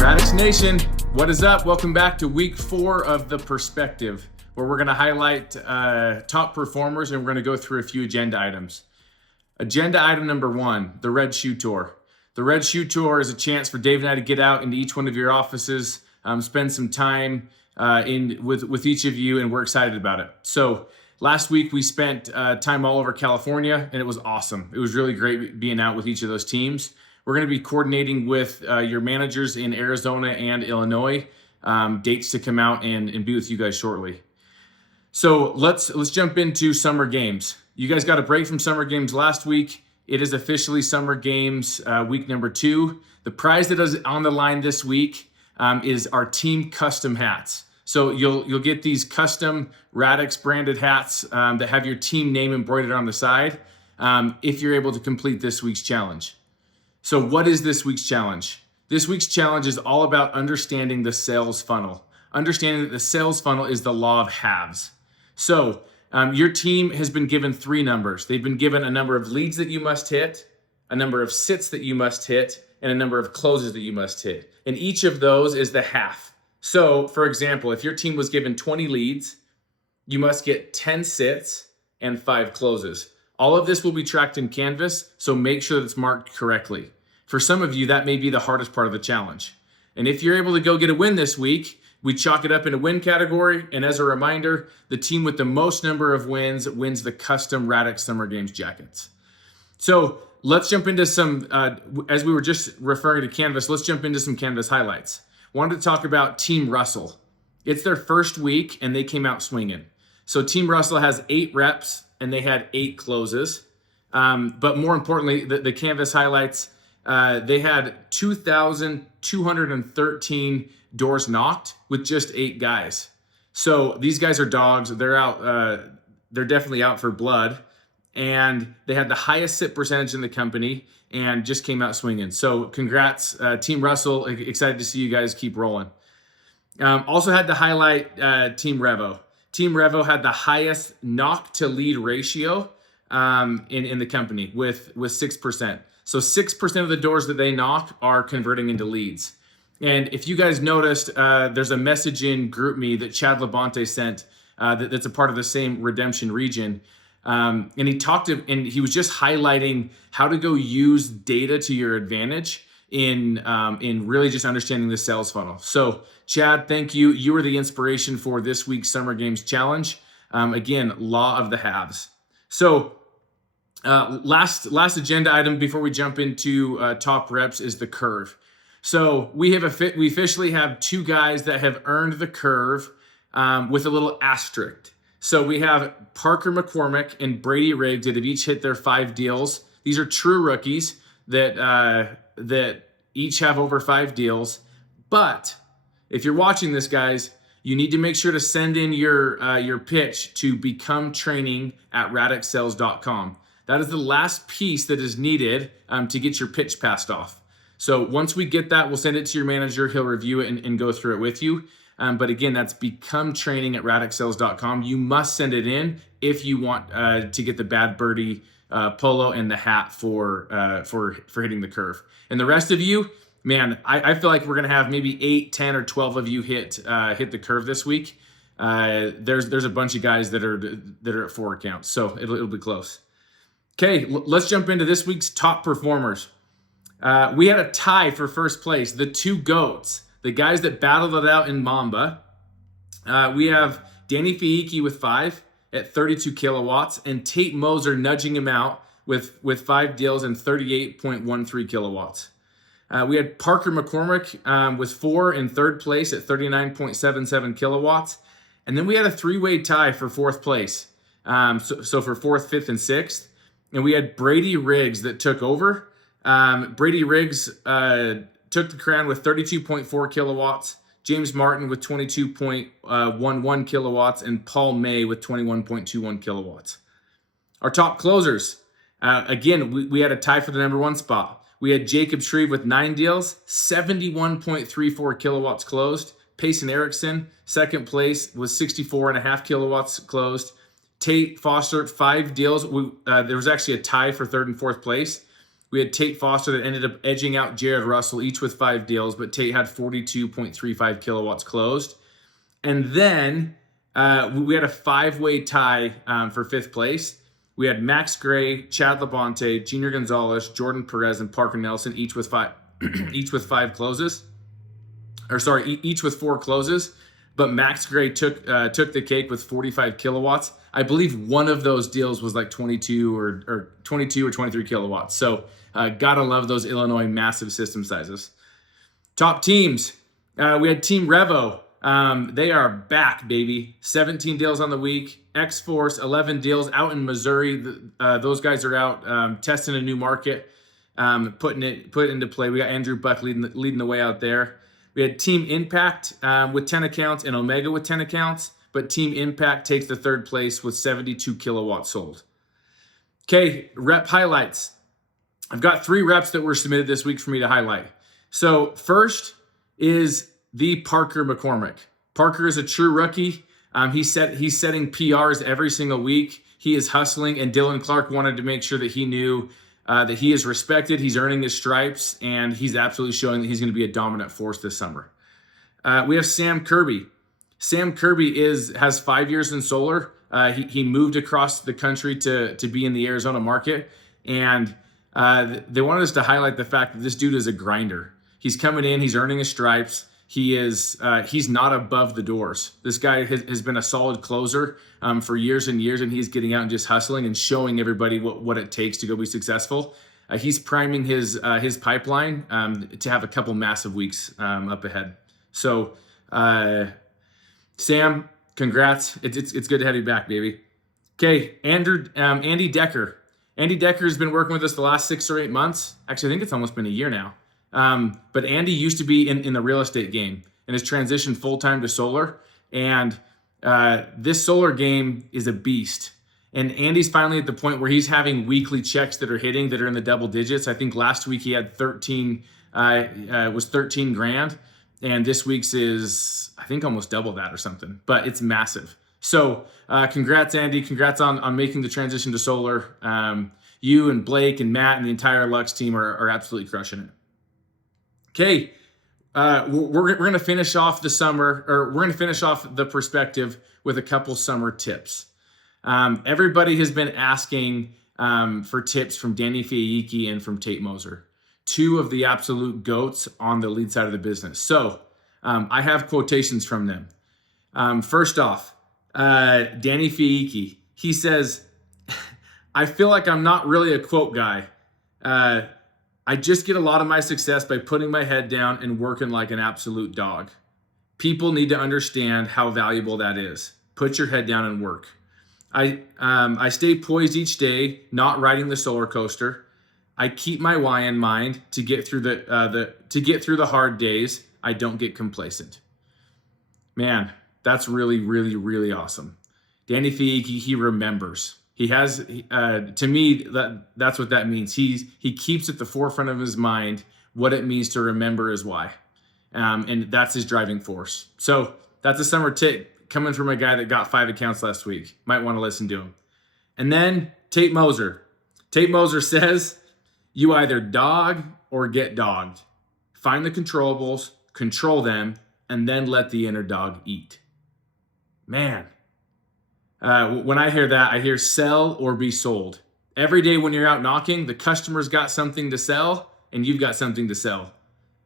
Radix Nation, what is up? Welcome back to week 4 of The Perspective, where we're going to highlight top performers and we're going to go through a few agenda items. Agenda item number 1, the Red Shoe Tour. The Red Shoe Tour is a chance for Dave and I to get out into each one of your offices, spend some time with each of you, and we're excited about it. So last week we spent time all over California, and it was awesome. It was really great being out with each of those teams. We're going to be coordinating with your managers in Arizona and Illinois, dates to come out and be with you guys shortly. So let's jump into summer games. You guys got a break from summer games last week. It is officially summer games week number 2. The prize that is on the line this week is our team custom hats. So you'll get these custom Radix branded hats that have your team name embroidered on the side if you're able to complete this week's challenge. So what is this week's challenge? This week's challenge is all about understanding the sales funnel. Understanding that the sales funnel is the law of halves. So your team has been given 3 numbers. They've been given a number of leads that you must hit, a number of sits that you must hit, and a number of closes that you must hit. And each of those is the half. So for example, if your team was given 20 leads, you must get 10 sits and 5 closes. All of this will be tracked in Canvas, so make sure that it's marked correctly. For some of you, that may be the hardest part of the challenge. And if you're able to go get a win this week, we chalk it up in a win category. And as a reminder, the team with the most number of wins wins the custom Radix Summer Games jackets. So let's jump into some, as we were just referring to Canvas, let's jump into some Canvas highlights. Wanted to talk about Team Russell. It's their first week and they came out swinging. So Team Russell has 8 reps and they had 8 closes. But more importantly, the Canvas highlights, they had 2,213 doors knocked with just 8 guys. So these guys are dogs. They're out. They're definitely out for blood. And they had the highest sit percentage in the company and just came out swinging. So congrats, Team Russell. Excited to see you guys keep rolling. Also had to highlight Team Revo. Team Revo had the highest knock to lead ratio in the company with 6%. So 6% of the doors that they knock are converting into leads. And if you guys noticed, there's a message in GroupMe that Chad Labonte sent that's a part of the same redemption region. And he was just highlighting how to go use data to your advantage in really just understanding the sales funnel. So Chad, thank you. You were the inspiration for this week's Summer Games Challenge. Again, law of the halves. So last agenda item before we jump into top reps is the curve. So we officially have 2 guys that have earned the curve with a little asterisk. So we have Parker McCormick and Brady Riggs that have each hit their 5 deals. These are true rookies that each have over 5 deals. But if you're watching this, guys, you need to make sure to send in your pitch to becometraining@radixsales.com. That is the last piece that is needed to get your pitch passed off. So once we get that, we'll send it to your manager. He'll review it and go through it with you. But again, that's becometraining@radixsales.com. You must send it in if you want to get the Bad Birdie polo and the hat for hitting the curve. And the rest of you, man, I feel like we're gonna have maybe 8, 10, or 12 of you hit the curve this week. There's a bunch of guys that are at 4 accounts, so it'll be close. Okay, let's jump into this week's top performers. We had a tie for first place. The 2 GOATs, the guys that battled it out in Mamba. We have Danny Fiecki with 5 at 32 kilowatts, and Tate Moser nudging him out with 5 deals and 38.13 kilowatts. We had Parker McCormick with 4 in 3rd place at 39.77 kilowatts. And then we had a 3-way tie for 4th place. So for 4th, 5th, and 6th. And we had Brady Riggs that took over. Brady Riggs took the crown with 32.4 kilowatts. James Martin with 22.11 kilowatts, and Paul May with 21.21 kilowatts. Our top closers, again, we had a tie for the number 1 spot. We had Jacob Shreve with 9 deals, 71.34 kilowatts closed. Payson Erickson, 2nd place, was 64.5 kilowatts closed. Tate Foster, 5 deals. There was actually a tie for 3rd and 4th place. We had Tate Foster that ended up edging out Jared Russell, each with 5 deals, but Tate had 42.35 kilowatts closed. And then we had a 5-way tie for 5th place. We had Max Gray, Chad Labonte, Junior Gonzalez, Jordan Perez, and Parker Nelson, each with 5 closes. Each with 4 closes. But Max Gray took the cake with 45 kilowatts. I believe one of those deals was like 22 or 23 kilowatts. So gotta love those Illinois massive system sizes. Top teams. We had Team Revo. They are back, baby. 17 deals on the week. X-Force, 11 deals out in Missouri. Those guys are out testing a new market, putting it into play. We got Andrew Buck leading the way out there. We had Team Impact with 10 accounts and Omega with 10 accounts, but Team Impact takes the 3rd place with 72 kilowatts sold. Okay, rep highlights. I've got 3 reps that were submitted this week for me to highlight. So first is the Parker McCormick. Parker is a true rookie. He's setting PRs every single week. He is hustling, and Dylan Clark wanted to make sure that he knew that he is respected, he's earning his stripes, and he's absolutely showing that he's going to be a dominant force this summer. We have Sam Kirby. Sam Kirby has 5 years in solar. He moved across the country to be in the Arizona market, and they wanted us to highlight the fact that this dude is a grinder. He's coming in, he's earning his stripes. He's not above the doors. This guy has been a solid closer for years and years, and he's getting out and just hustling and showing everybody what it takes to go be successful. He's priming his pipeline to have a couple massive weeks up ahead. So, Sam, congrats. It's good to have you back, baby. Okay, Andy Decker. Andy Decker has been working with us the last 6 or 8 months. Actually, I think it's almost been a year now. But Andy used to be in the real estate game and has transitioned full-time to solar. And this solar game is a beast. And Andy's finally at the point where he's having weekly checks that are hitting that are in the double digits. I think last week he had 13 grand. And this week's is, I think, almost double that or something. But it's massive. So congrats, Andy. Congrats on making the transition to solar. You and Blake and Matt and the entire Lux team are absolutely crushing it. Okay, we're going to finish off the summer, or we're going to finish off the perspective with a couple summer tips. Everybody has been asking for tips from Danny Fiaicchi and from Tate Moser, 2 of the absolute GOATs on the lead side of the business. So I have quotations from them. First off, Danny Fiaicchi, he says, "I feel like I'm not really a quote guy. I just get a lot of my success by putting my head down and working like an absolute dog. People need to understand how valuable that is. Put your head down and work. I stay poised each day, not riding the solar coaster. I keep my why in mind to get through the hard days. I don't get complacent." Man, that's really, really, really awesome. Danny Fiaicchi, he remembers. He has, to me, that's what that means. He keeps at the forefront of his mind what it means to remember his why. And that's his driving force. So that's a summer tip coming from a guy that got 5 accounts last week. Might want to listen to him. And then Tate Moser. Tate Moser says, "You either dog or get dogged. Find the controllables, control them, and then let the inner dog eat." Man. When I hear that, I hear sell or be sold. Every day when you're out knocking, the customer's got something to sell and you've got something to sell.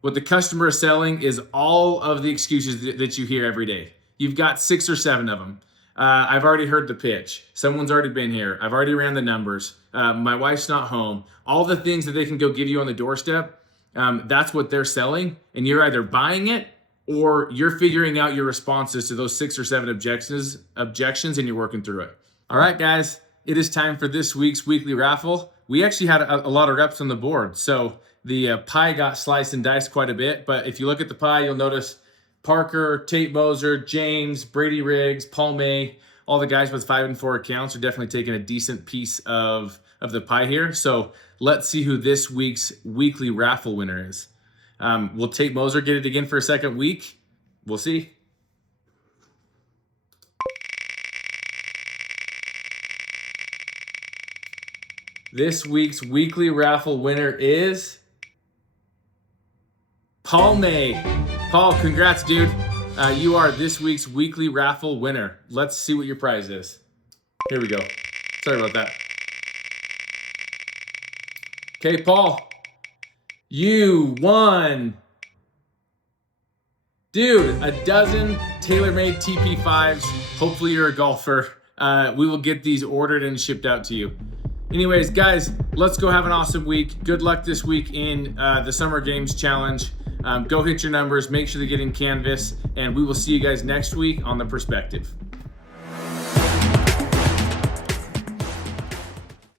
What the customer is selling is all of the excuses that you hear every day. You've got 6 or 7 of them. I've already heard the pitch. Someone's already been here. I've already ran the numbers. My wife's not home. All the things that they can go give you on the doorstep, that's what they're selling. And you're either buying it or you're figuring out your responses to those 6 or 7 objections, and you're working through it. All right, guys, it is time for this week's weekly raffle. We actually had a lot of reps on the board, so the pie got sliced and diced quite a bit. But if you look at the pie, you'll notice Parker, Tate Moser, James, Brady Riggs, Paul May, all the guys with 5 and 4 accounts are definitely taking a decent piece of the pie here. So let's see who this week's weekly raffle winner is. Will Tate Moser get it again for a second week? We'll see. This week's weekly raffle winner is Paul May. Paul, congrats, dude. You are this week's weekly raffle winner. Let's see what your prize is. Here we go. Sorry about that. Okay, Paul, you won, dude, a dozen TaylorMade TP5s. Hopefully you're a golfer. We will get these ordered and shipped out to you. Anyways, guys, let's go have an awesome week. Good luck this week in the Summer Games Challenge. Go hit your numbers, make sure to get in Canvas, and we will see you guys next week on The Perspective.